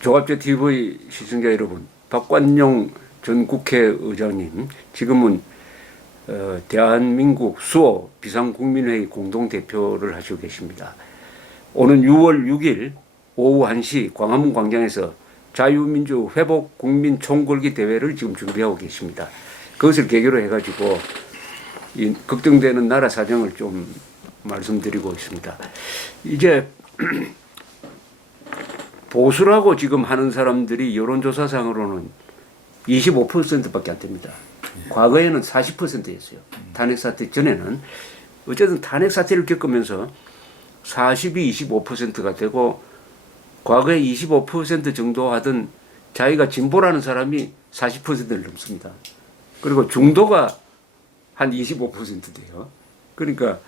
조갑제 TV 시청자 여러분, 박관용 전 국회의장님, 지금은 대한민국 수호 비상국민회의 공동대표를 하시고 계십니다. 오는 6월 6일 오후 1시 광화문 광장에서 자유민주 회복 국민 총궐기 대회를 지금 준비하고 계십니다. 그것을 계기로 해가지고 이 걱정되는 나라 사정을 좀 말씀드리고 있습니다. 이제 보수라고 지금 하는 사람들이 여론조사상으로는 25%밖에 안 됩니다. 과거에는 40%였어요. 탄핵 사태 전에는. 어쨌든 탄핵 사태를 겪으면서 40이 25%가 되고, 과거에 25% 정도 하던 자기가 진보라는 사람이 40%를 넘습니다. 그리고 중도가 한 25% 돼요. 그러니까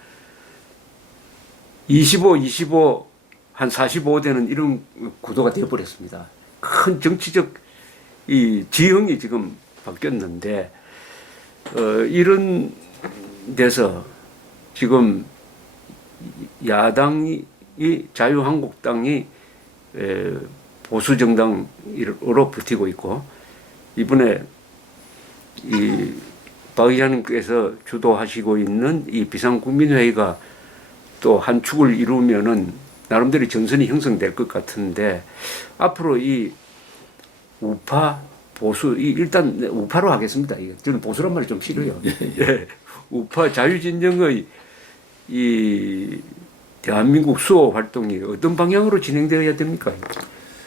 25, 한 45 되는 이런 구도가 되어버렸습니다. 큰 정치적 이 지형이 지금 바뀌었는데, 이런 데서 지금 야당이, 자유한국당이 보수 정당으로 버티고 있고, 이번에 이 박 의장님께서 주도하시고 있는 이 비상국민회의가 또 한 축을 이루면은 나름대로 전선이 형성될 것 같은데, 앞으로 이 우파 보수, 일단 우파로 하겠습니다. 저는 보수란 말이 좀 싫어요. 예. 우파 자유진영의 이 대한민국 수호 활동이 어떤 방향으로 진행되어야 됩니까?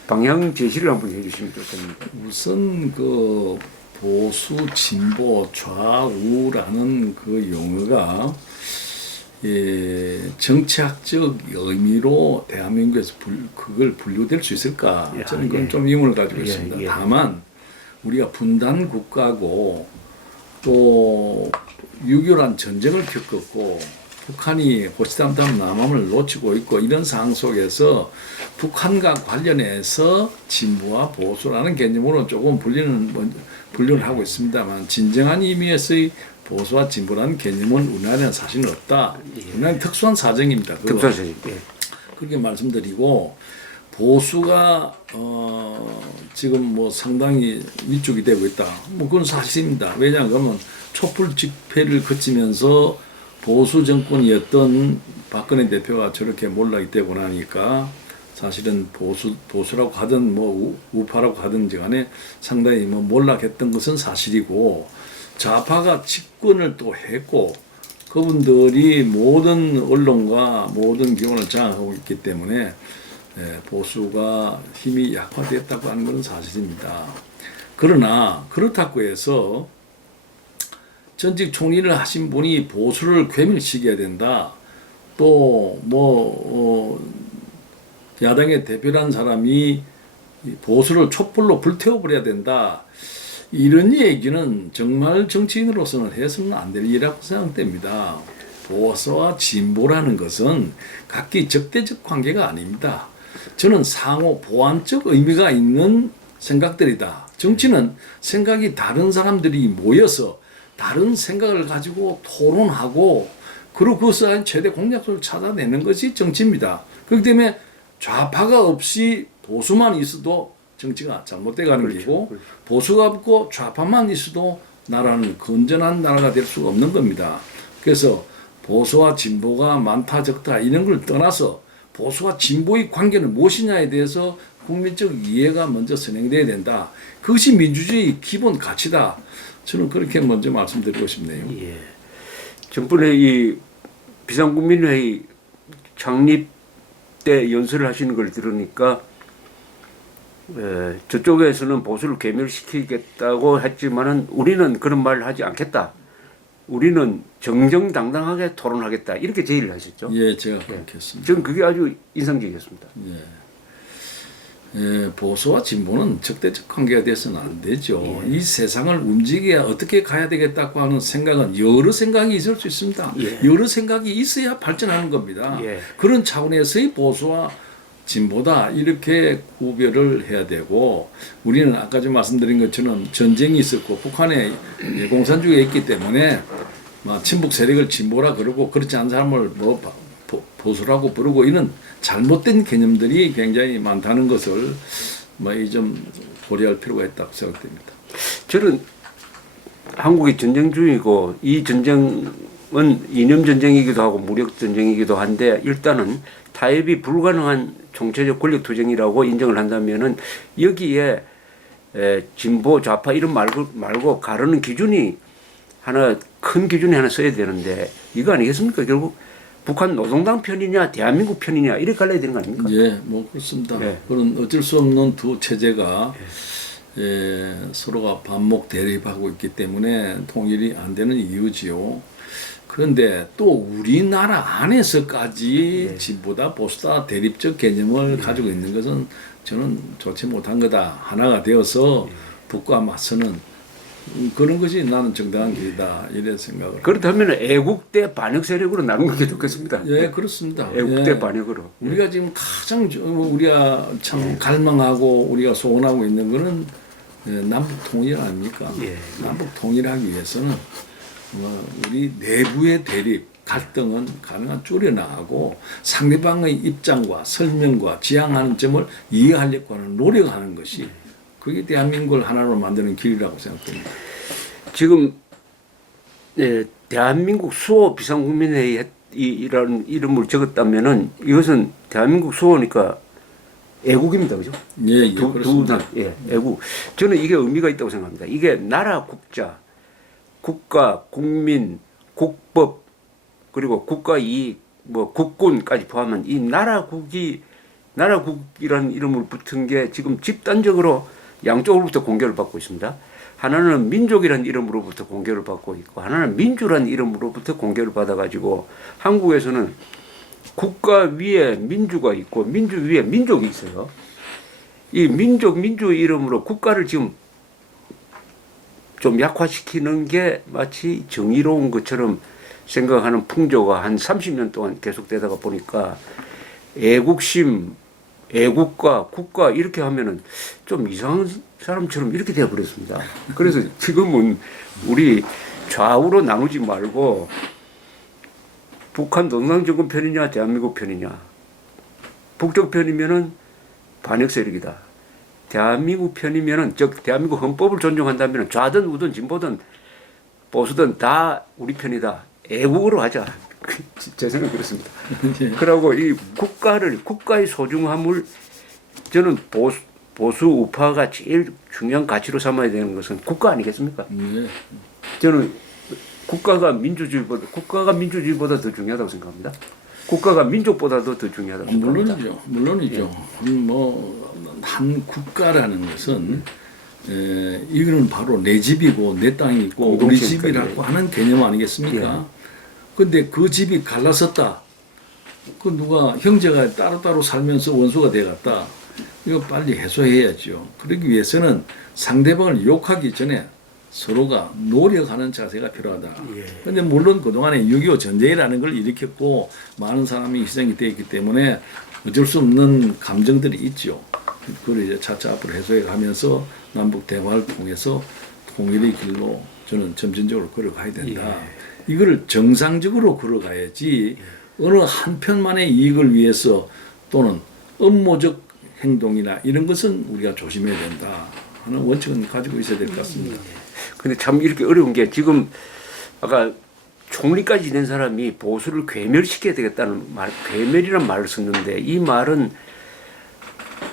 방향 제시를 한번 해주시면 좋겠습니다. 우선 그 보수, 진보, 좌우라는 그 용어가 정치학적 의미로 대한민국에서 그걸 분류될 수 있을까? 저는 그건 좀 의문을 가지고 있습니다. 다만 우리가 분단 국가고 또 6.25란 전쟁을 겪었고 북한이 호시탐탐 남함을 놓치고 있고, 이런 상황 속에서 북한과 관련해서 진보와 보수라는 개념으로 조금 분류를 하고 있습니다만, 진정한 의미에서의 보수와 진보라는 개념은 우리나라에는 사실은 없다. 우리나라는 특수한 사정입니다. 특수한 사정. 그렇게 말씀드리고, 보수가 지금 뭐 상당히 위축이 되고 있다. 뭐 그건 사실입니다. 왜냐하면 촛불 집회를 거치면서 보수 정권이었던 박근혜 대표가 저렇게 몰락이 되고 나니까 사실은 보수라고 하든 뭐 우파라고 하든지 간에 상당히 뭐 몰락했던 것은 사실이고, 좌파가 집권을 또 했고 그분들이 모든 언론과 모든 기관을 장악하고 있기 때문에 보수가 힘이 약화됐다고 하는 것은 사실입니다. 그러나 그렇다고 해서 전직 총리를 하신 분이 보수를 괴멸시켜야 된다. 또 야당의 대표라는 사람이 보수를 촛불로 불태워버려야 된다. 이런 얘기는 정말 정치인으로서는 해서는 안 될 일이라고 생각됩니다. 보수와 진보라는 것은 각기 적대적 관계가 아닙니다. 저는 상호 보완적 의미가 있는 생각들이다. 정치는 생각이 다른 사람들이 모여서 다른 생각을 가지고 토론하고, 그리고 그것을 최대 공약을 찾아내는 것이 정치입니다. 그렇기 때문에 좌파가 없이 보수만 있어도 정치가 잘못돼 가는 길이고, 보수가 없고 좌파만 있어도 나라는 건전한 나라가 될 수가 없는 겁니다. 그래서 보수와 진보가 많다 적다 이런 걸 떠나서 보수와 진보의 관계는 무엇이냐에 대해서 국민적 이해가 먼저 선행돼야 된다. 그것이 민주주의의 기본 가치다. 저는 그렇게 먼저 말씀드리고 싶네요. 예. 전번에 이 비상국민회의 창립 때 연설을 하시는 걸 들으니까 저쪽에서는 보수를 괴멸시키겠다고 했지만은 우리는 그런 말을 하지 않겠다. 우리는 정정당당하게 토론하겠다. 이렇게 제의를 하셨죠. 예, 제가 그렇게 했습니다. 저는 그게 아주 인상적이었습니다. 보수와 진보는 적대적 관계가 돼서는 안 되죠. 이 세상을 움직여야 어떻게 가야 되겠다고 하는 생각은 여러 생각이 있을 수 있습니다. 여러 생각이 있어야 발전하는 겁니다. 그런 차원에서의 보수와 진보다 이렇게 구별을 해야 되고, 우리는 아까 좀 말씀드린 것처럼 전쟁이 있었고 북한에 공산주의가 있기 때문에 친북 세력을 진보라 그러고 그렇지 않은 사람을 보수라고 부르고, 이런 잘못된 개념들이 굉장히 많다는 것을 이 점 고려할 필요가 있다고 생각됩니다. 저는 한국이 전쟁 중이고 이 전쟁은 이념 전쟁이기도 하고 무력 전쟁이기도 한데 일단은 타협이 불가능한 총체적 권력 투쟁이라고 인정을 한다면은 여기에 진보 좌파 이런 말고 가르는 기준이 하나 큰 기준이 하나 써야 되는데 이거 아니겠습니까? 결국 북한 노동당 편이냐 대한민국 편이냐 이렇게 갈라야 되는 거 아닙니까? 예, 뭐 그렇습니다. 네. 그런 어쩔 수 없는 두 체제가 서로가 반목 대립하고 있기 때문에 통일이 안 되는 이유지요. 그런데 또 우리나라 안에서까지 진보다 보수다 대립적 개념을 가지고 있는 것은 저는 좋지 못한 거다. 하나가 되어서 북과 맞서는 그런 것이 나는 정당한 길이다 이런 생각을. 그렇다면 애국 대 반역 세력으로 나누는 게 좋겠습니다. 예, 그렇습니다. 애국 예. 대 반역으로. 우리가 지금 가장 우리가 참 갈망하고 우리가 소원하고 있는 거는 남북 통일 아닙니까? 예. 남북 통일하기 위해서는 우리 내부의 대립, 갈등은 가능한 줄여나가고 상대방의 입장과 설명과 지향하는 점을 이해하려고 하는 노력하는 것이 그게 대한민국을 하나로 만드는 길이라고 생각됩니다. 지금 대한민국 수호 비상국민회의라는 이름을 적었다면은 이것은 대한민국 수호니까 애국입니다, 그죠? 예, 그렇습니다. 애국. 저는 이게 의미가 있다고 생각합니다. 이게 나라 국자, 국가, 국민, 국법 그리고 국가 이익, 뭐 국군까지 포함한 이 나라국이라는 이름을 붙은 게 지금 집단적으로 양쪽으로부터 공격을 받고 있습니다. 하나는 민족이라는 이름으로부터 공격을 받고 있고 하나는 민주라는 이름으로부터 공격을 받아가지고 한국에서는 국가 위에 민주가 있고 민주 위에 민족이 있어요. 이 민주 이름으로 국가를 지금 좀 약화시키는 게 마치 정의로운 것처럼 생각하는 풍조가 한 30년 동안 계속되다가 보니까 애국심, 애국과 국가 이렇게 하면은 좀 이상한 사람처럼 이렇게 되어버렸습니다. 그래서 지금은 우리 좌우로 나누지 말고 북한 노동당 편이냐 대한민국 편이냐. 북쪽 편이면은 반역 세력이다. 대한민국 편이면은 즉 대한민국 헌법을 존중한다면은 좌든 우든 진보든 보수든 다 우리 편이다. 애국으로 하자. 제 생각 그렇습니다. 그러고 이 국가의 소중함을 저는 보수 우파가 제일 중요한 가치로 삼아야 되는 것은 국가 아니겠습니까? 저는 국가가 민주주의보다 더 중요하다고 생각합니다. 국가가 민족보다도 더 중요하다고 생각합니다. 물론이죠. 한 국가라는 것은 이거는 바로 내 집이고 내 땅이고 우리 집이라고 하는 개념 아니겠습니까? 근데 그 집이 갈라섰다. 그 누가 형제가 따로따로 살면서 원수가 돼갔다. 이거 빨리 해소해야죠. 그러기 위해서는 상대방을 욕하기 전에 서로가 노력하는 자세가 필요하다. 그런데 물론 그동안에 6.25 전쟁이라는 걸 일으켰고 많은 사람이 희생이 되었기 때문에 어쩔 수 없는 감정들이 있죠. 그걸 이제 차차 앞으로 해소해 가면서 남북 대화를 통해서 통일의 길로 저는 점진적으로 걸어가야 된다. 이거를 정상적으로 걸어가야지 어느 한편만의 이익을 위해서 또는 업무적 행동이나 이런 것은 우리가 조심해야 된다 하는 원칙은 가지고 있어야 될 것 같습니다. 근데 참 이렇게 어려운 게 지금 아까 총리까지 된 사람이 보수를 괴멸시켜야 되겠다는 말, 괴멸이라는 말을 썼는데 이 말은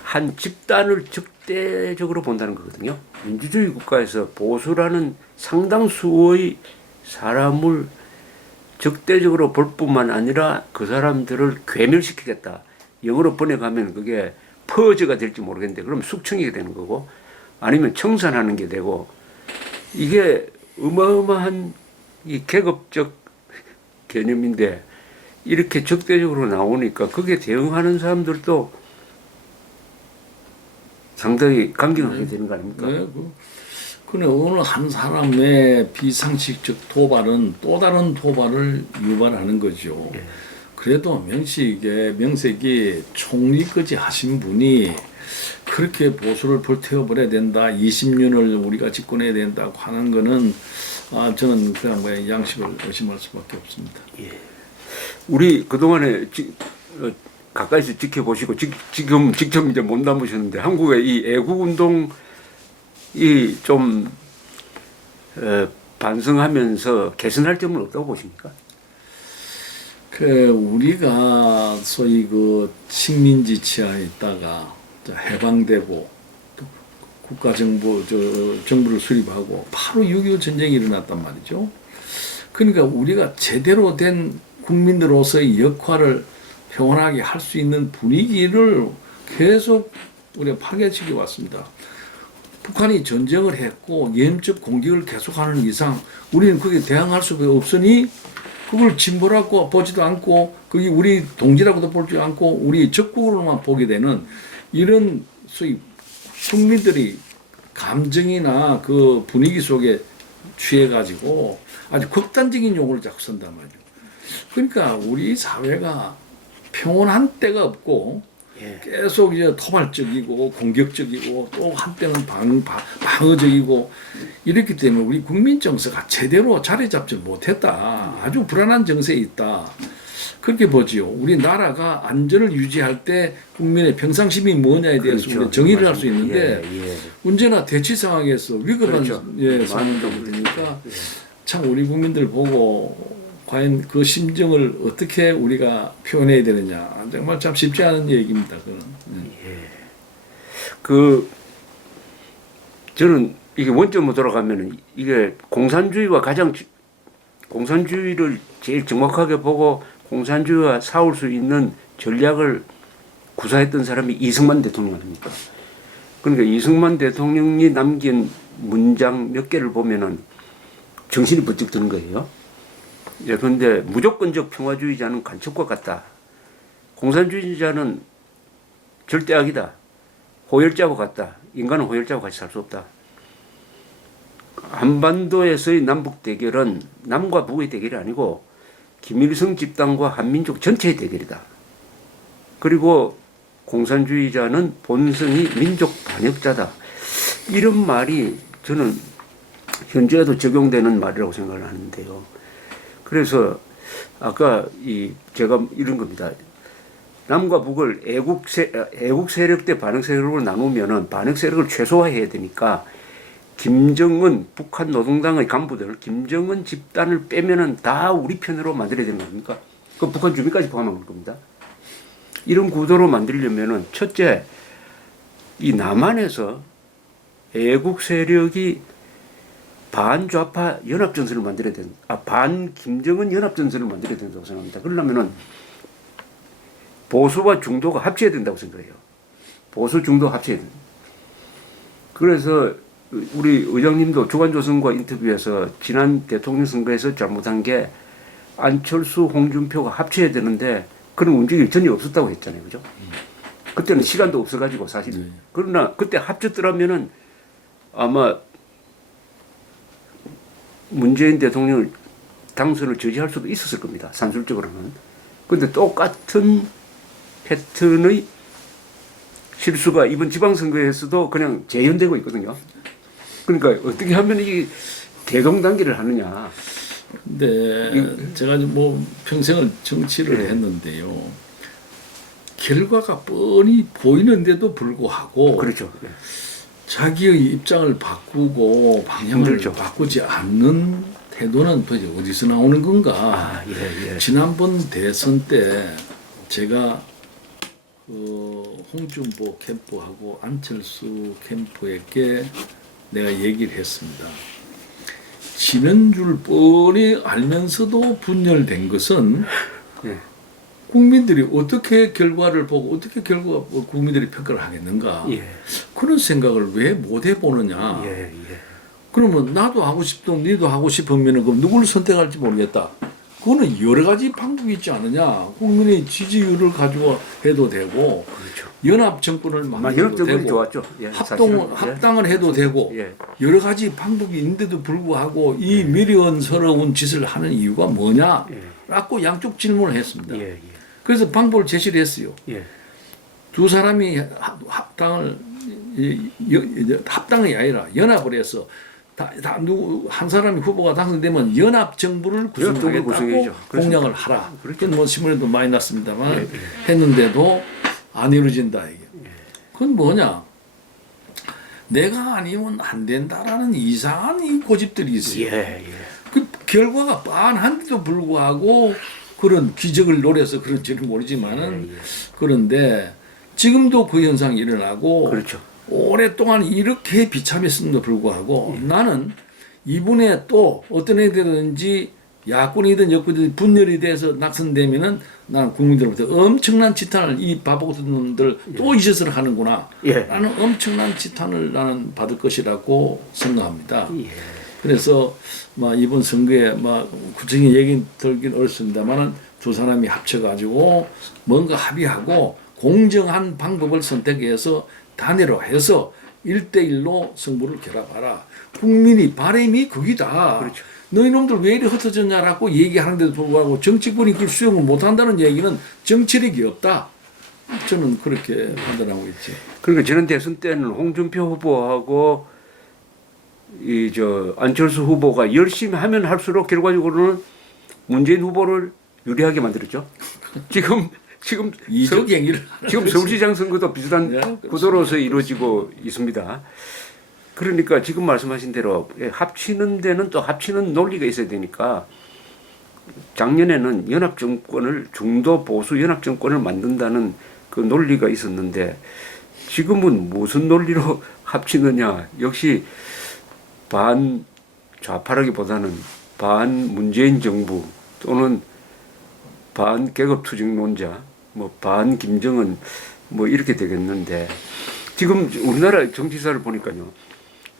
한 집단을 적대적으로 본다는 거거든요. 민주주의 국가에서 보수라는 상당수의 사람을 적대적으로 볼 뿐만 아니라 그 사람들을 괴멸시키겠다. 영어로 번역하면 그게 퍼즈가 될지 모르겠는데 그럼 숙청이 되는 거고 아니면 청산하는 게 되고 이게 어마어마한 이 계급적 개념인데 이렇게 적대적으로 나오니까 거기에 대응하는 사람들도 상당히 강경하게 되는 거 아닙니까? 근데 어느 한 사람의 비상식적 도발은 또 다른 도발을 유발하는 거죠. 그래도 명색이 총리까지 하신 분이 그렇게 보수를 불태워버려야 된다, 20년을 우리가 집권해야 된다고 하는 거는 저는 그냥 양식을 의심할 수밖에 없습니다. 우리 그동안에 가까이서 지켜보시고 지금 직접 이제 못 남으셨는데 한국의 이 애국 운동이 좀 반성하면서 개선할 점은 없다고 보십니까? 우리가 소위 그 식민지 치하에 있다가 해방되고 또 정부를 수립하고 바로 6.25 전쟁이 일어났단 말이죠. 그러니까 우리가 제대로 된 국민으로서의 역할을 평온하게 할 수 있는 분위기를 계속 우리가 파괴시켜 왔습니다. 북한이 전쟁을 했고 예험적 공격을 계속하는 이상 우리는 거기에 대항할 수가 없으니 그걸 진보라고 보지도 않고 그게 우리 동지라고도 보지 않고 우리 적국으로만 보게 되는 이런 소위 국민들이 감정이나 그 분위기 속에 취해가지고 아주 극단적인 용어를 자꾸 쓴단 말이죠. 그러니까 우리 사회가 평온한 때가 없고 계속 이제 토발적이고 공격적이고 또 한때는 방어적이고 이렇기 때문에 우리 국민 정서가 제대로 자리 잡지 못했다. 아주 불안한 정세에 있다. 그렇게 보지요. 우리 나라가 안전을 유지할 때 국민의 평상심이 뭐냐에 대해서 그렇죠. 우리 정의를 할 수 있는데 예. 언제나 대치 상황에서 위급한 그렇죠. 상황이 되니까 참 우리 국민들 보고 과연 그 심정을 어떻게 우리가 표현해야 되느냐 정말 참 쉽지 않은 얘기입니다. 저는 이게 원점으로 돌아가면은 이게 공산주의를 제일 정확하게 보고 공산주의와 싸울 수 있는 전략을 구사했던 사람이 이승만 대통령 아닙니까? 그러니까 이승만 대통령이 남긴 문장 몇 개를 보면은 정신이 번쩍 드는 거예요. 그런데 무조건적 평화주의자는 간첩과 같다. 공산주의자는 절대악이다. 호열자와 같다. 인간은 호열자와 같이 살 수 없다. 한반도에서의 남북 대결은 남과 북의 대결이 아니고 김일성 집단과 한민족 전체의 대결이다. 그리고 공산주의자는 본성이 민족 반역자다. 이런 말이 저는 현재에도 적용되는 말이라고 생각을 하는데요. 그래서 아까 제가 이런 겁니다. 남과 북을 애국 세력 대 반역 세력으로 나누면은 반역 세력을 최소화해야 되니까 김정은 북한 노동당의 간부들 김정은 집단을 빼면은 다 우리 편으로 만들어야 되는 겁니까? 그 북한 주민까지 포함한 겁니다. 이런 구도로 만들려면은 첫째 이 남한에서 애국 세력이 반좌파 연합전선을 만들어야 반 김정은 연합전선을 만들어야 된다고 생각합니다. 그러려면은 보수와 중도가 합쳐야 된다고 생각해요. 보수 중도 합쳐야 된다. 그래서 우리 의장님도 주간조선과 인터뷰에서 지난 대통령 선거에서 잘못한 게 안철수, 홍준표가 합쳐야 되는데 그런 움직임이 전혀 없었다고 했잖아요. 그죠? 그때는 시간도 없어가지고 사실. 그러나 그때 합쳤더라면은 아마 문재인 대통령을 당선을 저지할 수도 있었을 겁니다. 산술적으로는. 그런데 똑같은 패턴의 실수가 이번 지방선거에서도 그냥 재현되고 있거든요. 그러니까 어떻게 하면 이게 대동단계를 하느냐. 근데 제가 뭐 평생을 정치를 했는데요. 결과가 뻔히 보이는데도 불구하고 그렇죠. 자기의 입장을 바꾸고 방향을 바꾸지 않는 태도는 도대체 어디서 나오는 건가? 지난번 대선 때 제가 홍준보 캠프하고 안철수 캠프에게 내가 얘기를 했습니다. 지는 줄 뻔히 알면서도 분열된 것은 국민들이 어떻게 결과를 보고 어떻게 국민들이 평가를 하겠는가 그런 생각을 왜 못 해보느냐. 그러면 나도 하고 싶든 니도 하고 싶으면 그럼 누구를 선택할지 모르겠다. 그거는 여러 가지 방법이 있지 않느냐. 국민의 지지율을 가지고 해도 되고 연합 정권을 만들어도 되고 좋았죠. 합당을 해도 되고 여러 가지 방법이 있는데도 불구하고 이 미련스러운 짓을 하는 이유가 뭐냐 라고 양쪽 질문을 했습니다. 그래서 방법을 제시를 했어요. 두 사람이 합당이 아니라 연합을 해서 다 누구 한 사람이 후보가 당선되면 연합 정부를 구성하겠다고 구성해야죠. 공약을 하라. 그렇게 뭐 신문에도 많이 났습니다만 예, 했는데도 안 이루어진다 이게. 그건 뭐냐? 내가 아니면 안 된다라는 이상한 이 고집들이 있어요. 예. 그 결과가 빤한데도 불구하고 그런 기적을 노려서 그런지는 모르지만은 그런데 지금도 그 현상이 일어나고 그렇죠. 오랫동안 이렇게 비참했음에도 불구하고 나는 이번에 또 어떤 애들든지 야권이든 여권이든 분열이 돼서 낙선되면은 난 국민들로부터 엄청난 지탄을 이 바보들 또 이짓을 하는구나. 예. 라는 엄청난 지탄을 나는 받을 것이라고 생각합니다. 예. 그래서 막 이번 선거에 막 구체적인 얘기 들긴 어렵습니다만은 두 사람이 합쳐가지고 뭔가 합의하고 공정한 방법을 선택해서 단일화 해서 1대1로 승부를 결합하라. 국민이 바람이 거기다. 그렇죠. 너희 놈들 왜 이리 흩어졌냐라고 얘기하는데도 불구하고 정치권이 그걸 수용을 못한다는 얘기는 정치력이 없다. 저는 그렇게 판단하고 있지. 그러니까 지난 대선 때는 홍준표 후보하고 안철수 후보가 열심히 하면 할수록 결과적으로는 문재인 후보를 유리하게 만들었죠. 지금 이적행위를 지금 서울시장 선거도 비슷한 네, 구도로서 이루어지고 있습니다. 그러니까 지금 말씀하신 대로 합치는 데는 또 합치는 논리가 있어야 되니까 작년에는 연합정권을 중도 보수 연합정권을 만든다는 그 논리가 있었는데 지금은 무슨 논리로 합치느냐. 역시 반 좌파라기보다는 반 문재인 정부 또는 반 계급투쟁론자 뭐 반 김정은 뭐 이렇게 되겠는데 지금 우리나라 정치사를 보니까요.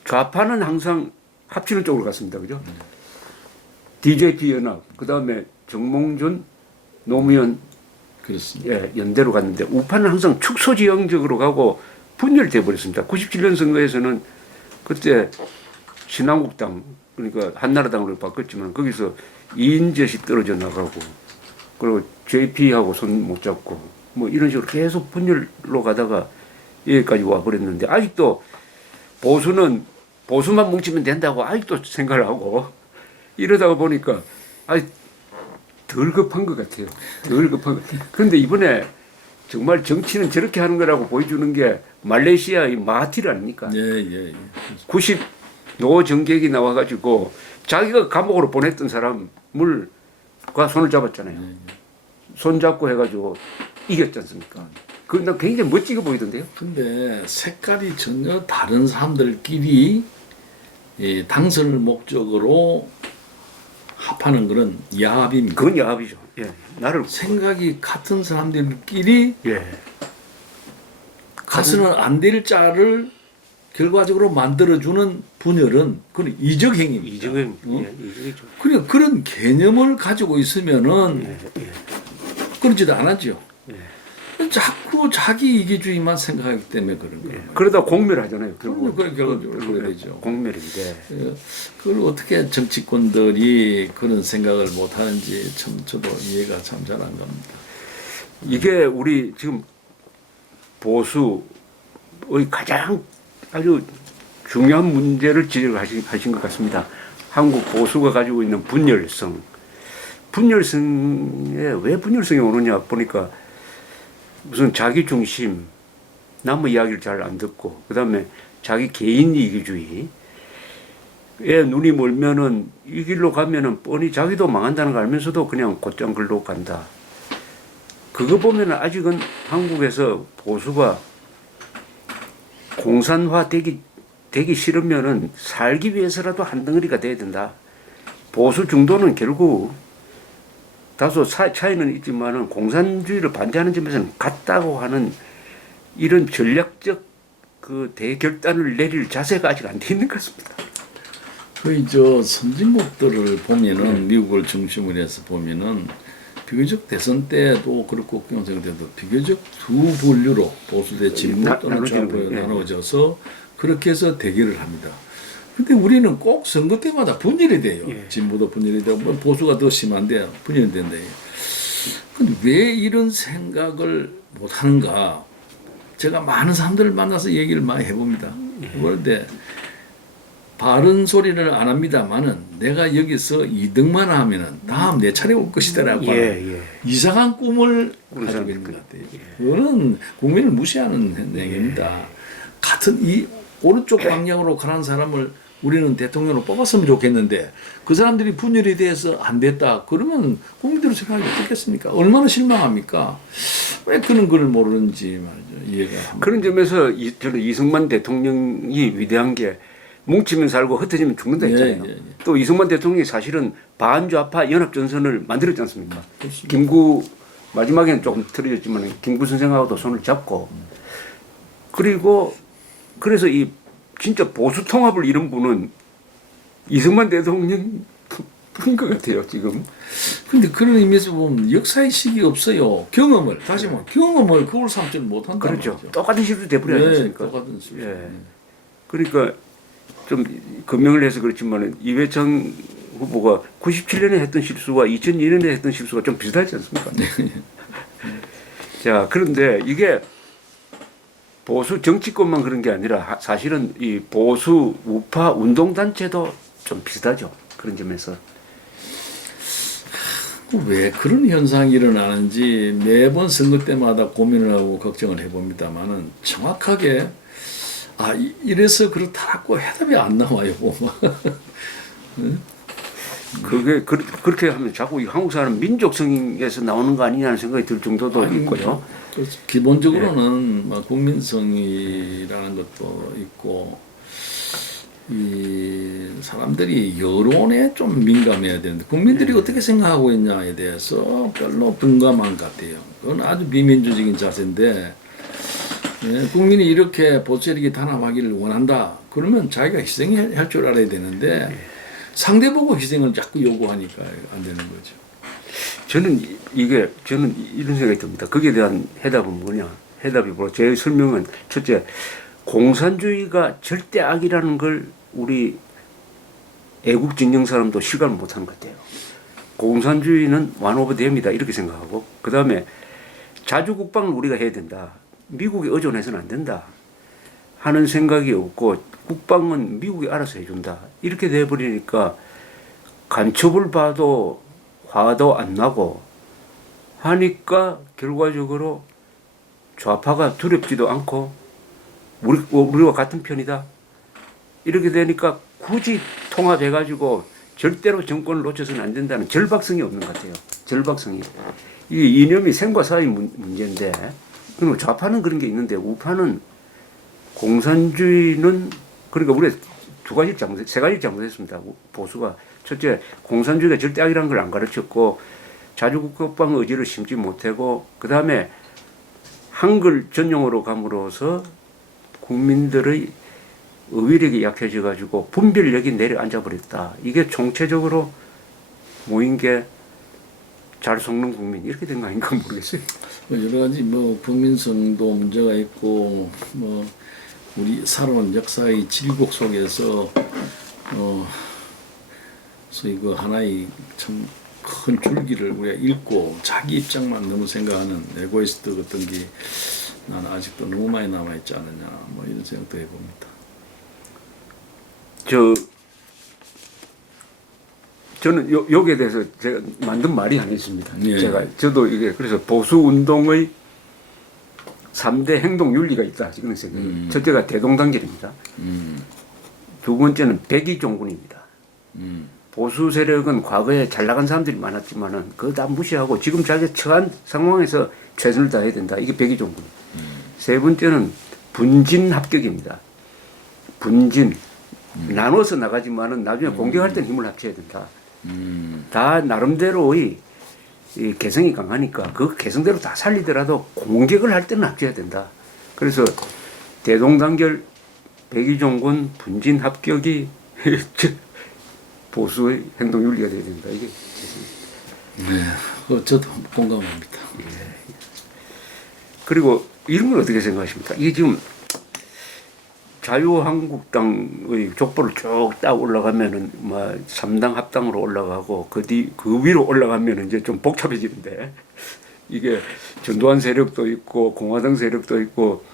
좌파는 항상 합치는 쪽으로 갔습니다. 그죠? DJP 연합, 그 다음에 정몽준, 노무현 그렇습니다. 예, 연대로 갔는데 우파는 항상 축소 지형적으로 가고 분열돼 버렸습니다. 97년 선거에서는 그때 신한국당 그러니까 한나라당으로 바꿨지만 거기서 이인재시 떨어져 나가고 그리고 JP하고 손 못 잡고 뭐 이런 식으로 계속 분열로 가다가 여기까지 와 버렸는데 아직도 보수만 뭉치면 된다고 아직도 생각을 하고 이러다가 보니까 덜 급한 것 같아요. 덜 급한 것. 그런데 이번에 정말 정치는 저렇게 하는 거라고 보여주는 게 말레이시아의 마하티르 아닙니까? 예. 90노 정객이 나와가지고 자기가 감옥으로 보냈던 사람을 과 손을 잡았잖아요. 손 잡고 해가지고 이겼지 않습니까? 그건 굉장히 멋지게 보이던데요. 근데 색깔이 전혀 다른 사람들끼리 당선을 목적으로 합하는 그런 야합입니다. 그건 야합이죠. 예. 나를 생각이 같은 사람들끼리 예. 가서는 안 될 자를 결과적으로 만들어주는 분열은 그건 이적행위입니다. 이정은 이정이죠. 그러니까 그런 개념을 가지고 있으면은 그러지도 않았죠. 자꾸 자기 이기주의만 생각하기 때문에 그런 거예요. 그러다 공멸하잖아요. 결국 그런 결과적으로 그래야 되죠. 공멸인데 그걸 어떻게 정치권들이 그런 생각을 못 하는지 참 저도 이해가 참 잘 안 갑니다. 이게 우리 지금 보수의 가장 아주 중요한 문제를 지적하신 것 같습니다. 한국 보수가 가지고 있는 분열성. 분열성에 왜 분열성이 오느냐 보니까 무슨 자기 중심, 남의 이야기를 잘 안 듣고, 그 다음에 자기 개인 이기주의에 눈이 멀면은 이 길로 가면은 뻔히 자기도 망한다는 걸 알면서도 그냥 곧장 글로 간다. 그거 보면은 아직은 한국에서 보수가 공산화 되기 싫으면은 살기 위해서라도 한 덩어리가 돼야 된다. 보수 중도는 결국 다소 차이는 있지만은 공산주의를 반대하는 점에서는 같다고 하는 이런 전략적 그 대결단을 내릴 자세가 아직 안 돼 있는 것 같습니다. 거의 선진국들을 보면은 미국을 중심으로 해서 보면은 비교적 대선 때도 그렇고 국경선거 때도 비교적 두 분류로 보수 대 진보 또는 좌우로 나눠져서 그렇게 해서 대결을 합니다. 근데 우리는 꼭 선거 때마다 분열이 돼요. 진보도 분열이 되고 보수가 더 심한데 분열이 된다. 근데 왜 이런 생각을 못 하는가? 제가 많은 사람들을 만나서 얘기를 많이 해봅니다. 그런데 바른 소리를 안 합니다만은 내가 여기서 2등만 하면은 다음 내 차례 올 것이다라고 하는 예. 이상한 꿈을 꾸는 가지고 사람들 있는 것 같아요. 그거는 국민을 무시하는 행위입니다. 같은 이 오른쪽 방향으로 가는 사람을 우리는 대통령으로 뽑았으면 좋겠는데 그 사람들이 분열이 돼서 안 됐다. 그러면 국민들은 생각이 어떻겠습니까? 얼마나 실망합니까? 왜 그런 걸 모르는지 말이죠. 이해가. 그런 점에서 저는 이승만 대통령이 위대한 게 뭉치면 살고 흩어지면 죽는다 했잖아요. 예. 또 이승만 대통령이 사실은 반좌파 연합전선을 만들었지 않습니까? 그렇습니다. 김구 마지막에는 조금 틀어졌지만 김구 선생하고도 손을 잡고 그리고 그래서 이 진짜 보수 통합을 이룬 분은 이승만 대통령인 것 같아요 지금. 근데 그런 의미에서 보면 역사의 식이 없어요. 경험을 다시 말하면 경험을 그걸 삼지 못한다. 그렇죠. 말이죠. 똑같은 식으로 돼버려야 네, 되니까. 똑같은 식으로. 예. 그러니까 좀 금명을 해서 그렇지만 이회창 후보가 97년에 했던 실수와 2002년에 했던 실수가 좀 비슷하지 않습니까? 자, 그런데 이게 보수 정치권만 그런 게 아니라 사실은 이 보수 우파 운동단체도 좀 비슷하죠. 그런 점에서. 왜 그런 현상이 일어나는지 매번 선거 때마다 고민을 하고 걱정을 해봅니다만은 정확하게 이래서 그렇다고 해답이 안 나와요. 그게 그렇게 하면 자꾸 이 한국 사람 민족성에서 나오는 거 아니냐는 생각이 들 정도도 있고요. 그렇죠. 기본적으로는 국민성이라는 것도 있고 이 사람들이 여론에 좀 민감해야 되는데 국민들이 어떻게 생각하고 있냐에 대해서 별로 둔감한 것 같아요. 그건 아주 비민주적인 자세인데 국민이 이렇게 보수 세력이 단합하기를 원한다. 그러면 자기가 희생할 줄 알아야 되는데 상대 보고 희생을 자꾸 요구하니까 안 되는 거죠. 저는 이런 생각이 듭니다. 거기에 대한 해답은 뭐냐? 해답이 제 설명은 첫째, 공산주의가 절대 악이라는 걸 우리 애국 진영 사람도 실감을 못하는 것 같아요. 공산주의는 완오버 됩니다. 이렇게 생각하고 그 다음에 자주국방을 우리가 해야 된다. 미국에 의존해서는 안 된다 하는 생각이 없고 국방은 미국이 알아서 해준다. 이렇게 돼버리니까 간첩을 봐도 화도 안 나고 하니까 결과적으로 좌파가 두렵지도 않고 우리와 같은 편이다. 이렇게 되니까 굳이 통합해가지고 절대로 정권을 놓쳐서는 안 된다는 절박성이 없는 것 같아요. 절박성이. 이 이념이 생과 사의 문제인데 그리고 좌파는 그런 게 있는데 우파는 공산주의는 그러니까 우리가 세 가지 잘못했습니다. 보수가 첫째 공산주의가 절대 악이라는 걸 안 가르쳤고 자주국방 의지를 심지 못하고 그 다음에 한글 전용어로 감으로써 국민들의 의외력이 약해져 가지고 분별력이 내려앉아 버렸다. 이게 총체적으로 모인 게 잘 속는 국민 이렇게 된 거 아닌가 모르겠어요. 여러 가지 국민성도 문제가 있고 우리 살아온 역사의 질곡 속에서 소위 그 하나의 참 큰 줄기를 우리가 읽고 자기 입장만 너무 생각하는 에고이스트 같은 게 나는 아직도 너무 많이 남아 있지 않느냐 이런 생각도 해봅니다. 저는 여기에 대해서 제가 만든 말이 하나 있습니다. 예. 저도 이게 그래서 보수 운동의 3대 행동 윤리가 있다. 이런 생각이. 첫째가 대동단결입니다. 두 번째는 백의종군입니다. 보수 세력은 과거에 잘 나간 사람들이 많았지만은 그거 다 무시하고 지금 자기가 처한 상황에서 최선을 다해야 된다. 이게 백의종군. 세 번째는 분진합격입니다. 분진. 나눠서 나가지만은 나중에 공격할 때는 힘을 합쳐야 된다. 다 나름대로의 이 개성이 강하니까 그 개성대로 다 살리더라도 공격을 할 때는 합쳐야 된다. 그래서 대동단결, 백의종군, 분진합격이 보수의 행동 윤리가 되어야 된다. 이게 네, 저도 공감합니다. 그리고 이런 걸 어떻게 생각하십니까? 이게 지금 자유한국당의 족보를 쭉 딱 올라가면은 3당 합당으로 올라가고 그 위로 올라가면은 이제 좀 복잡해지는데 이게 전두환 세력도 있고 공화당 세력도 있고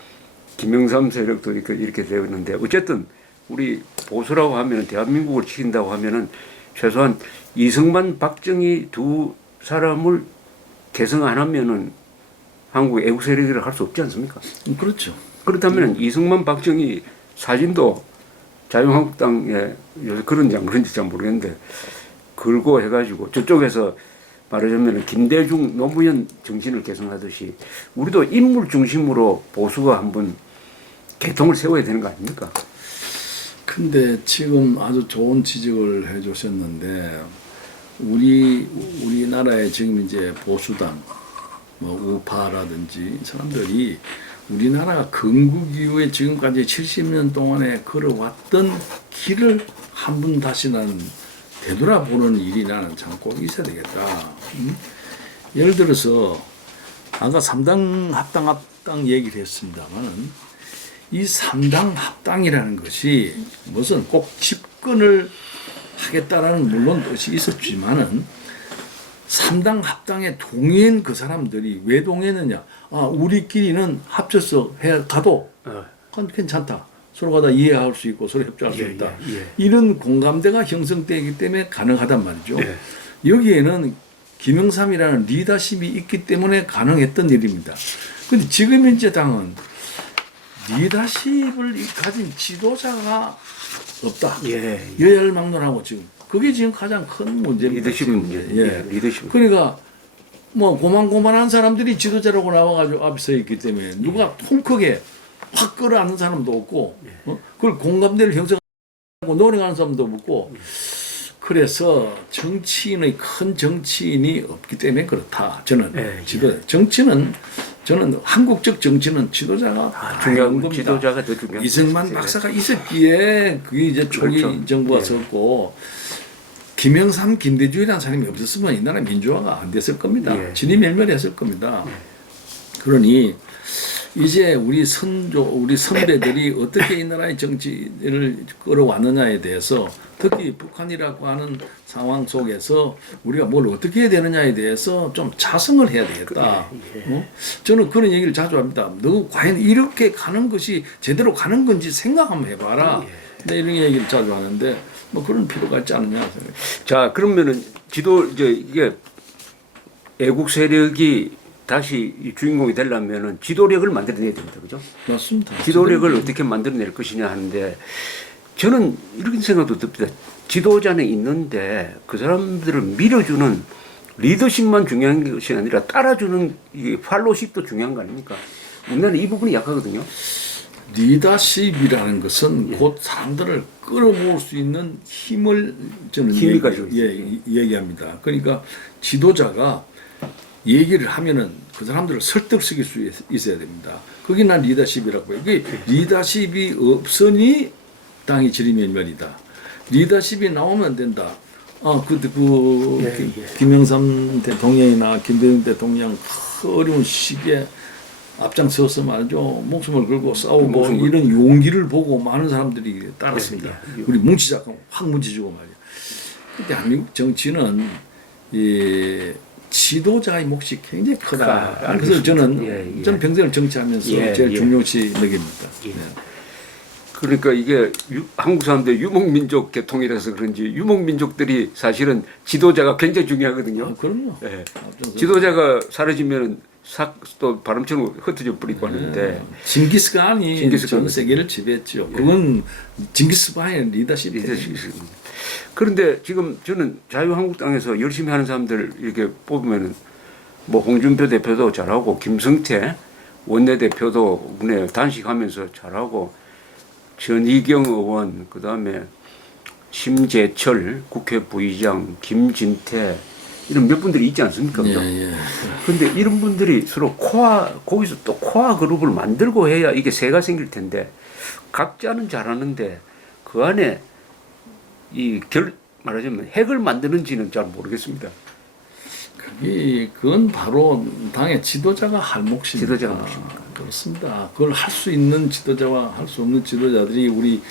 김영삼 세력도 있고 이렇게 되어 있는데 어쨌든 우리 보수라고 하면은 대한민국을 지킨다고 하면은 최소한 이승만, 박정희 두 사람을 개성 안 하면은 한국 애국 세력이라 할 수 없지 않습니까? 그렇죠. 그렇다면 이승만, 박정희 사진도 자유한국당에 요새 그런지 안 그런지 잘 모르겠는데 걸고 해가지고 저쪽에서 말하자면 김대중, 노무현 정신을 개성하듯이 우리도 인물 중심으로 보수가 한번 개통을 세워야 되는 거 아닙니까? 근데 지금 아주 좋은 지적을 해주셨는데 우리나라의 지금 이제 보수당, 뭐 우파라든지 사람들이 우리나라가 건국 이후에 지금까지 70년 동안에 걸어왔던 길을 한 번 다시는 되돌아보는 일이 나는 참 꼭 있어야 되겠다. 예를 들어서 아까 3당 합당 얘기를 했습니다만은 이 3당 합당이라는 것이 무슨 꼭 집권을 하겠다라는 물론 뜻이 있었지만은 3당 합당에 동의한 그 사람들이 왜 동의했느냐? 우리끼리는 합쳐서 해 가도 괜찮다. 서로가 다 이해할 수 있고 서로 협조할 수 있다. 이런 공감대가 형성되기 때문에 가능하단 말이죠. 여기에는 김영삼이라는 리더십이 있기 때문에 가능했던 일입니다. 그런데 지금 현재 당은 리더십을 가진 지도자가 없다. 여열막론하고 지금 그게 지금 가장 큰 문제입니다. 리더십 문제. 리더십. 그러니까 뭐 고만고만한 사람들이 지도자라고 나와가지고 앞에 서 있기 때문에 누가 통 크게 확 끌어안는 사람도 없고 그걸 공감대를 형성하고 노력하는 사람도 없고 그래서 정치인의 큰 정치인이 없기 때문에 그렇다. 저는 정치는 저는 한국적 정치는 지도자가 중요한 겁니다. 지도자가 더 중요한 이승만 박사가 있었기에 그게 이제 초기 그렇죠. 정부가 섰고 김영삼, 김대중이라는 사람이 없었으면 이 나라 민주화가 안 됐을 겁니다. 진위멸멸했을 겁니다. 그러니 이제 우리 선배들이 어떻게 이 나라의 정치를 끌어왔느냐에 대해서 특히 북한이라고 하는 상황 속에서 우리가 뭘 어떻게 해야 되느냐에 대해서 좀 자성을 해야 되겠다. 저는 그런 얘기를 자주 합니다. 너 과연 이렇게 가는 것이 제대로 가는 건지 생각 한번 해봐라. 네, 이런 얘기를 자주 하는데 뭐 그런 필요가 있지 않느냐 생각합니다. 자, 그러면은 이게 애국 세력이 다시 이 주인공이 되려면은 지도력을 만들어내야 됩니다. 그죠? 맞습니다. 지도력을 어떻게 만들어낼 것이냐 하는데 저는 이런 생각도 듭니다. 지도자는 있는데 그 사람들을 밀어주는 리더십만 중요한 것이 아니라 따라주는 이 팔로십도 중요한 거 아닙니까? 우리나라는 이 부분이 약하거든요. 리더십이라는 것은 곧 사람들을 끌어모을 수 있는 힘을 저는 얘기합니다. 그러니까 지도자가 얘기를 하면은 그 사람들을 설득시킬 수 있어야 됩니다. 그게 난 리더십이라고 해요. 그게 리더십이 없으니 땅이 지리멸멸이다. 리더십이 나오면 안 된다. 김영삼 대통령이나 김대중 대통령 그 어려운 시기에 앞장서서 말이죠. 목숨을 걸고 싸우고 이런 용기를 보고 많은 사람들이 따랐습니다. 우리 뭉치자 확 뭉치주고 말이야. 대한민국 정치는 지도자의 몫이 굉장히 크다. 그래서 저는 평생을 정치하면서 제일 중요시 여깁니다. 그러니까 이게 한국 사람들 유목민족 계통이라서 그런지 유목민족들이 사실은 지도자가 굉장히 중요하거든요. 그럼요. 지도자가 사라지면 또 바람처럼 흩어져 버리고 하는데 징기스칸이 전 세계를 지배했죠. 그건 징기스칸의 리더십이에요. 그런데 지금 저는 자유한국당에서 열심히 하는 사람들 이렇게 뽑으면은 뭐 홍준표 대표도 잘하고 김성태 원내대표도 단식하면서 잘하고 전희경 의원 그다음에 심재철 국회 부의장 김진태 이런 몇 분들이 있지 않습니까? 그런데 이런 분들이 서로 거기서 또 코어 그룹을 만들고 해야 이게 새가 생길 텐데 각자는 잘하는데 그 안에 말하자면 핵을 만드는지는 잘 모르겠습니다. 그건 바로 당의 지도자가 할 몫입니다. 지도자가 몫입니까? 그렇습니다. 그걸 할 수 있는 지도자와 할 수 없는 지도자들이 우리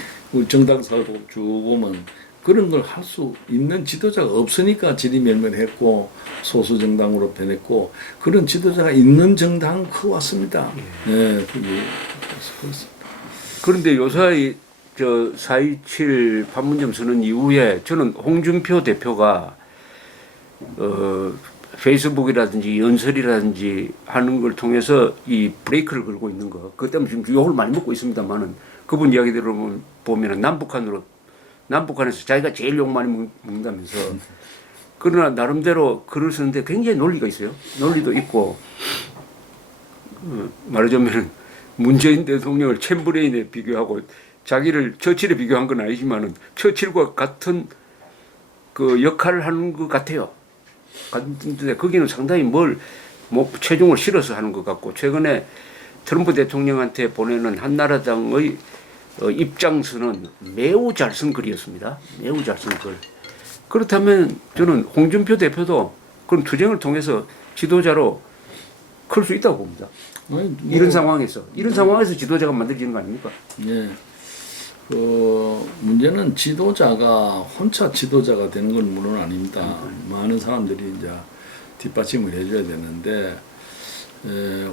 정당사를 쭉 보면 그런 걸 할 수 있는 지도자가 없으니까 지리멸멸했고 소수 정당으로 변했고 그런 지도자가 있는 정당 커왔습니다. 그게 그렇습니다. 그런데 요사이 저 4.27 판문점 선언 이후에 저는 홍준표 대표가 페이스북이라든지 연설이라든지 하는 걸 통해서 이 브레이크를 걸고 있는 거, 그것 때문에 지금 욕을 많이 먹고 있습니다만은 그분 이야기대로 보면은 남북한에서 자기가 제일 욕 많이 먹는다면서. 그러나 나름대로 글을 쓰는데 굉장히 논리가 있어요. 논리도 있고, 말하자면은 문재인 대통령을 챔버레인에 비교하고 자기를 처칠에 비교한 건 아니지만은 처칠과 같은 그 역할을 하는 것 같아요. 같은데 거기는 상당히 뭐 체중을 실어서 하는 것 같고, 최근에 트럼프 대통령한테 보내는 한나라당의 입장서는 매우 잘 쓴 글이었습니다. 매우 잘 쓴 글. 그렇다면 저는 홍준표 대표도 그런 투쟁을 통해서 지도자로 클 수 있다고 봅니다. 아니, 이런 상황에서 지도자가 만들어지는 거 아닙니까? 예. 문제는 지도자가 혼자 지도자가 되는 건 물론 아닙니다. 많은 사람들이 이제 뒷받침을 해줘야 되는데,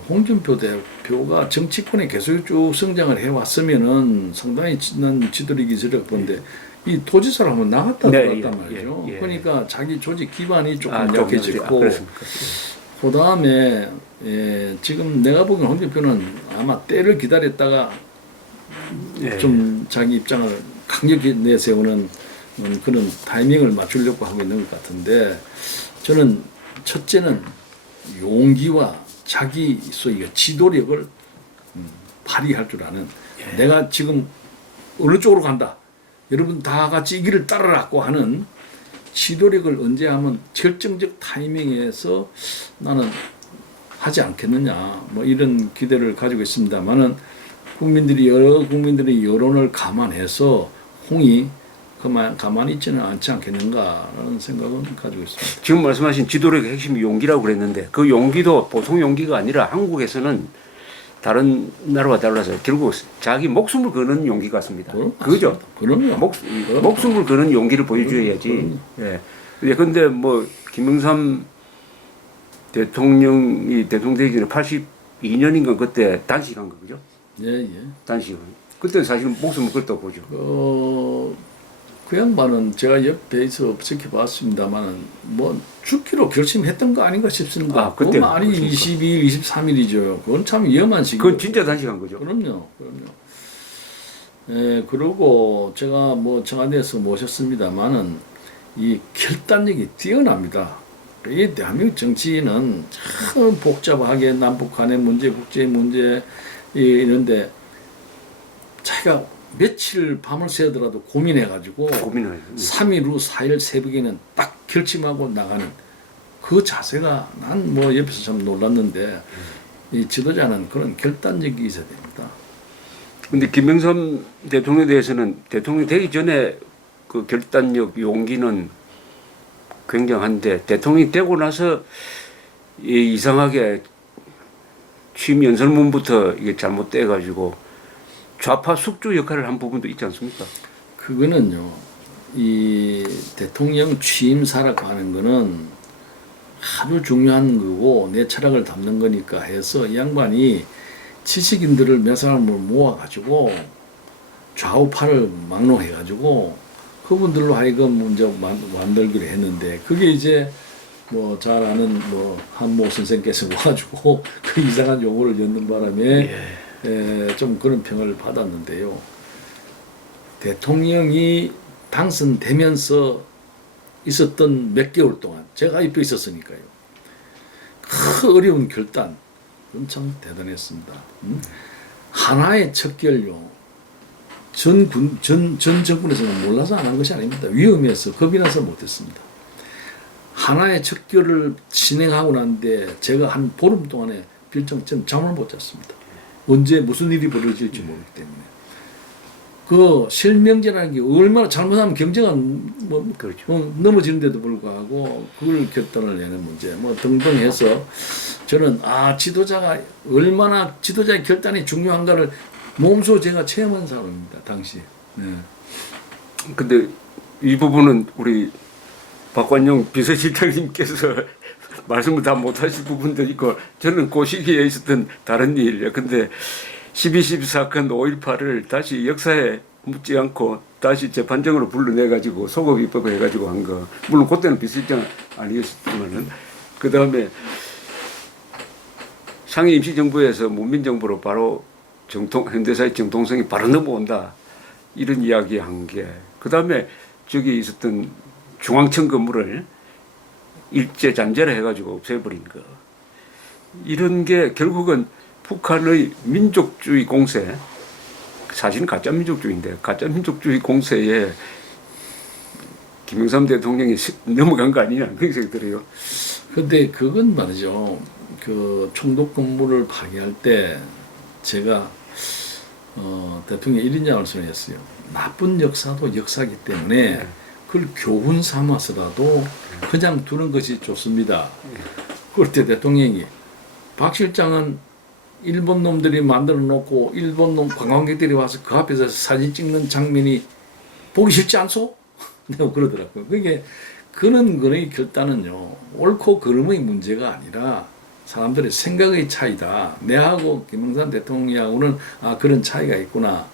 홍준표 대표가 정치권에 계속 쭉 성장을 해왔으면은 상당히 난 지도력이 저력본데 이 도지사를 한번 나갔다 들어갔단 말이죠. 그러니까 자기 조직 기반이 조금 약해졌고, 그 다음에 지금 내가 보기엔 홍준표는 아마 때를 기다렸다가 좀 자기 입장을 강력히 내세우는 그런 타이밍을 맞추려고 하고 있는 것 같은데, 저는 첫째는 용기와 자기 소위 지도력을 발휘할 줄 아는, 내가 지금 어느 쪽으로 간다, 여러분 다 같이 이 길을 따르라고 하는 지도력을 언제 하면 결정적 타이밍에서 나는 하지 않겠느냐, 뭐 이런 기대를 가지고 있습니다만은, 여러 국민들의 여론을 감안해서 홍이 가만히 있지는 않지 않겠는가라는 생각은 가지고 있습니다. 지금 말씀하신 지도력의 핵심이 용기라고 그랬는데, 그 용기도 보통 용기가 아니라 한국에서는 다른 나라와 달라서 결국 자기 목숨을 거는 용기 같습니다. 그죠? 그럼요. 목숨을 거는 용기를 보여줘야지. 예. 근데 뭐 김영삼 대통령이 대통령 되기 전에 82년인가 그때 단식한 거 그죠? 예. 단식은. 그때 사실 목숨을 걸었다고 보죠. 그 양반은 제가 옆에서 지켜봤습니다만은 뭐 죽기로 결심했던 거 아닌가 싶습니다. 그때 말이 22일, 23일이죠. 그건 참 위험한 시기. 그건 진짜 단식한 거죠. 그럼요. 예, 그리고 제가 뭐 청와대에서 모셨습니다만은 이 결단력이 뛰어납니다. 이 대한민국 정치는 참 복잡하게 남북 간의 문제, 국제 문제 이런데 자기가 며칠 밤을 새더라도 고민해가지고 3일 후 4일 새벽에는 딱 결심하고 나가는 그 자세가 난 뭐 옆에서 참 놀랐는데, 이 지도자는 그런 결단력이 있어야 됩니다. 근데 김영삼 대통령에 대해서는 대통령 되기 전에 그 결단력, 용기는 굉장한데, 대통령이 되고 나서 이상하게 취임 연설문부터 이게 잘못돼가지고 좌파 숙주 역할을 한 부분도 있지 않습니까? 그거는요, 이 대통령 취임사라고 하는 거는 아주 중요한 거고 내 철학을 담는 거니까 해서 이 양반이 지식인들을 몇 사람을 모아가지고 좌우파를 막론해가지고 그분들로 하여금 이제 만들기로 했는데, 그게 이제 뭐 잘 아는 뭐 한모 선생께서 와가지고 그 이상한 용어를 엮는 바람에 좀 그런 평을 받았는데요. 대통령이 당선되면서 있었던 몇 개월 동안 제가 옆에 있었으니까요. 그 어려운 결단, 그건 참 대단했습니다. 하나의 척결요. 전 정권에서는 몰라서 안 한 것이 아닙니다. 위험해서 겁이 나서 못했습니다. 하나의 척결을 진행하고 난데 제가 한 보름 동안에 전 잠을 못 잤습니다. 언제 무슨 일이 벌어질지 모르기 때문에. 그 실명제라는 게 얼마나 잘못하면 경제가 뭐 그렇죠. 넘어지는데도 불구하고 그걸 결단을 내는 문제 뭐 등등 해서 저는 지도자가 얼마나 지도자의 결단이 중요한가를 몸소 제가 체험한 사람입니다. 당시. 근데 이 부분은 우리 박관영 비서실장님께서 말씀을 다 못하실 부분도 있고, 저는 그 시기에 있었던 다른 일이에요. 근데 12.12 사건 5.18을 다시 역사에 묻지 않고 다시 재판정으로 불러내가지고 소급입법 해가지고 한 거. 물론 그때는 비서실장 아니었지만은 그 다음에 상해 임시정부에서 문민정부로 바로 현대사의 정통성이 바로 넘어온다. 이런 이야기 한 게. 그 다음에 저기 있었던 중앙청 건물을 일제 잔재를 해가지고 없애버린 거. 이런 게 결국은 북한의 민족주의 공세, 사실은 가짜 민족주의인데 가짜 민족주의 공세에 김영삼 대통령이 넘어간 거 아니냐 그런 생각이 들어요. 근데 그건 말이죠. 그 총독 건물을 파괴할 때 제가 대통령 1인자 말씀을 했어요. 나쁜 역사도 역사이기 때문에 그걸 교훈 삼아서라도 그냥 두는 것이 좋습니다. 그럴 때 대통령이 박 실장은 일본 놈들이 만들어 놓고 일본 놈 관광객들이 와서 그 앞에서 사진 찍는 장면이 보기 싫지 않소? 내가 그러더라고요. 그게 그런 거의 결단은요 옳고 그름의 문제가 아니라 사람들의 생각의 차이다. 내하고 김영삼 대통령하고는 그런 차이가 있구나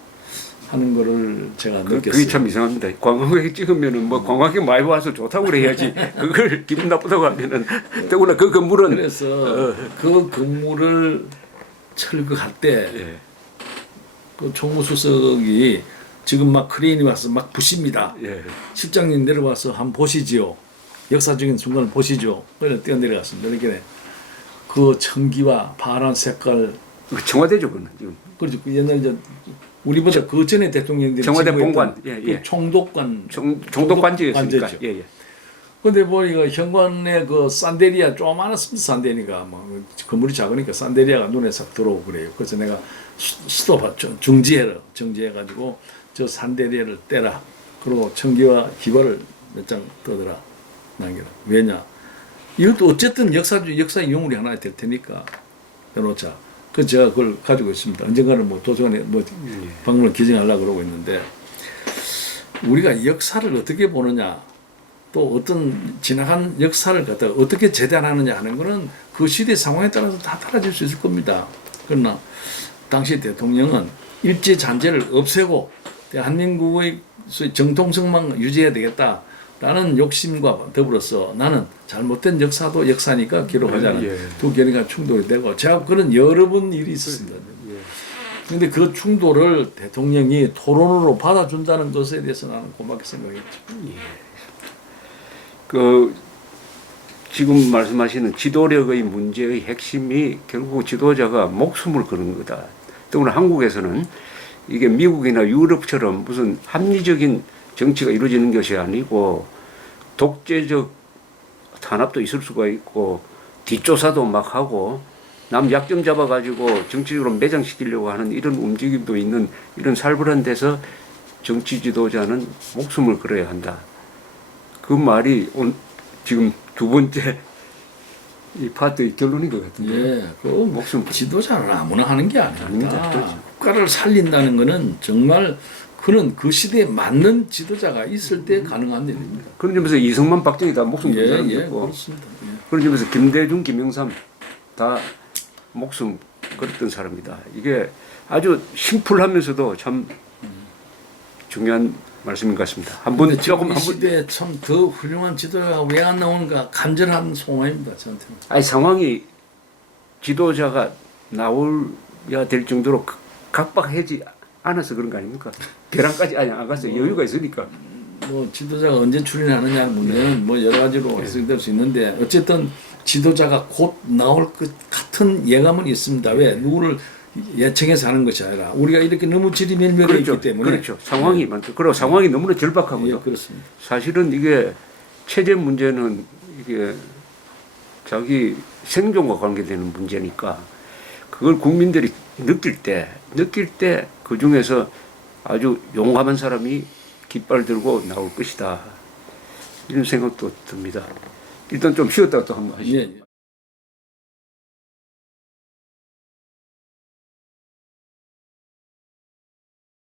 하는 거를 제가 느꼈어요. 그게 참 이상합니다. 관광객 찍으면은 뭐 관광객 많이 와서 좋다고 그래야지. 그걸 기분 나쁘다고 하면은 더구나 그 건물은 그래서 그 건물을 철거할 때 예. 그 총무수석이 지금 막 크레인이 와서 막 부십니다. 예. 실장님 내려와서 한번 보시지요. 역사적인 순간을 보시죠. 그래서 뛰어내려갔습니다. 이렇게 그 청기와 파란 색깔 그 청와대죠, 그는 지금. 그렇죠. 그 옛날에 우리보다 그 전에 대통령들이 청와대 지구했던 본관, 예, 예. 그 총독관 총독관직이었으니까. 관제죠. 예, 예. 근데 보니까 현관에 그 산데리아 조그마했습니다. 산데리아가 뭐 건물이 작으니까 산데리아가 눈에 싹 들어오고 그래요. 그래서 내가 스톱 정지해가지고 저 산데리아를 떼라. 그리고 청기와 기발을 몇 장 떠들어 남겨라. 왜냐? 이것도 어쨌든 역사의 유물이 하나 될 테니까 해놓자. 그 제가 그걸 가지고 있습니다. 언젠가는 뭐 도서관에 뭐 방문을 기증하려고 그러고 있는데 우리가 역사를 어떻게 보느냐 또 어떤 지나간 역사를 갖다가 어떻게 재단하느냐 하는 거는 그 시대 상황에 따라서 다 달라질 수 있을 겁니다. 그러나 당시 대통령은 일제 잔재를 없애고 대한민국의 정통성만 유지해야 되겠다라는 욕심과 더불어서 나는 잘못된 역사도 역사니까 기록하자는 예. 두 견해가 충돌이 되고 제가 그런 여러 번 일이 있었습니다. 그런데 그 충돌을 대통령이 토론으로 받아준다는 것에 대해서 나는 고맙게 생각했죠. 그 지금 말씀하시는 지도력의 문제의 핵심이 결국 지도자가 목숨을 거는 거다. 더구나 한국에서는 이게 미국이나 유럽처럼 무슨 합리적인 정치가 이루어지는 것이 아니고 독재적 탄압도 있을 수가 있고 뒷조사도 막 하고 남 약점 잡아가지고 정치적으로 매장시키려고 하는 이런 움직임도 있는 이런 살벌한 데서 정치 지도자는 목숨을 걸어야 한다. 그 말이 지금 두 번째 이 파트의 결론인 것 같은데. 예, 그 목숨 지도자는 아무나 하는 게 아닙니다. 아닙니다. 그렇죠. 국가를 살린다는 것은 정말 그는 그 시대에 맞는 지도자가 있을 때 가능한 일입니다. 그런 점에서 이승만, 박정희 다 목숨 건 예, 사람이 예, 있고 그렇습니다. 예. 그런 점에서 김대중, 김영삼 다 목숨 걸었던 사람이다. 이게 아주 심플하면서도 참 중요한 말씀인 것 같습니다. 한번 조금 이 시대에 참 더 훌륭한 지도자가 왜 안 나오는가 간절한 소망입니다. 저한테는. 아니 상황이 지도자가 나올야 될 정도로 각박하지 않아서 그런 거 아닙니까? 벼랑까지 안 갔어요. 여유가 있으니까. 뭐 지도자가 언제 출연하느냐는 문제는 뭐 여러 가지로 해석될 수 있는데 어쨌든 지도자가 곧 나올 것 같은 예감은 있습니다. 왜 누구를 예청해서 하는 것이 아니라 우리가 이렇게 너무 지리멸멸해 그렇죠. 있기 때문에 그렇죠. 상황이 많죠. 그리고 상황이 너무나 절박하고요. 예, 그렇습니다. 사실은 이게 체제 문제는 이게 자기 생존과 관계되는 문제니까 그걸 국민들이 느낄 때 그 중에서 아주 용감한 사람이 깃발 들고 나올 것이다. 이런 생각도 듭니다. 일단 좀 쉬었다가 또 한번 하시죠. 예.